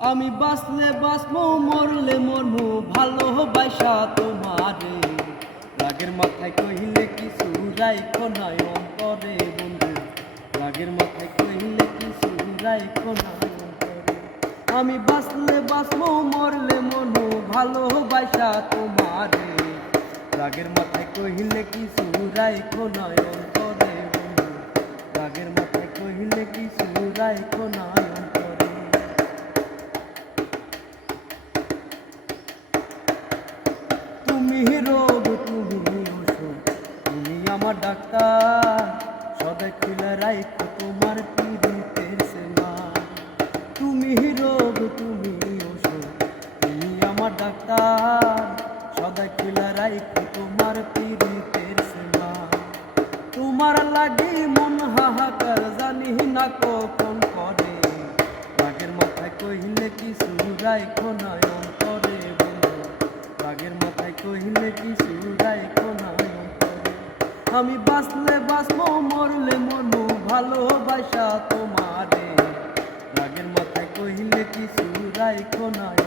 আমি বাঁচলে বাঁচবো মরলে মরমু ভালোবাসা তোমারে। রাগের মাথায় কহিলে কিছু রাইখো নাই অন্তরে বন্ধু, রাগের মাথায় কহিলে কিছু রাইখো নাই অন্তরে। আমি বাঁচলে বাঁচবো মরলে মরমু ভালোবাসা তোমারে। রাগের মাথায় কহিলে কিছু রাইখো নাই অন্তরে বন্ধু, রাগের মাথায় কহিলে কিছু রাইখো নাই অন্তরে। তুমি রোগ তুমি ওষুধ, তুমি আমার ডাক্তার, সদাই খুলে রাইখো তোমার পীড়িতের সেবা। তুমি রোগ তুমি ওষুধ, তুমি আমার ডাক্তার, সদাই খুলে রাইখো তোমার পীড়িতের সেবা। তোমার লাগি মন হাহাকার জানি না কখন করে, রাগের মাথায় কহিলে কিছু রাইখো নাই অন্তরে বন্ধু, রাগের মাথায় কহিলে কিছু রাইখো নাই অন্তরে। আমি বাঁচলে বাঁচবো মরলে মরমু ভালোবাসা তোমারে। রাগের মাথায় কহিলে কিছু রাইখো নাই।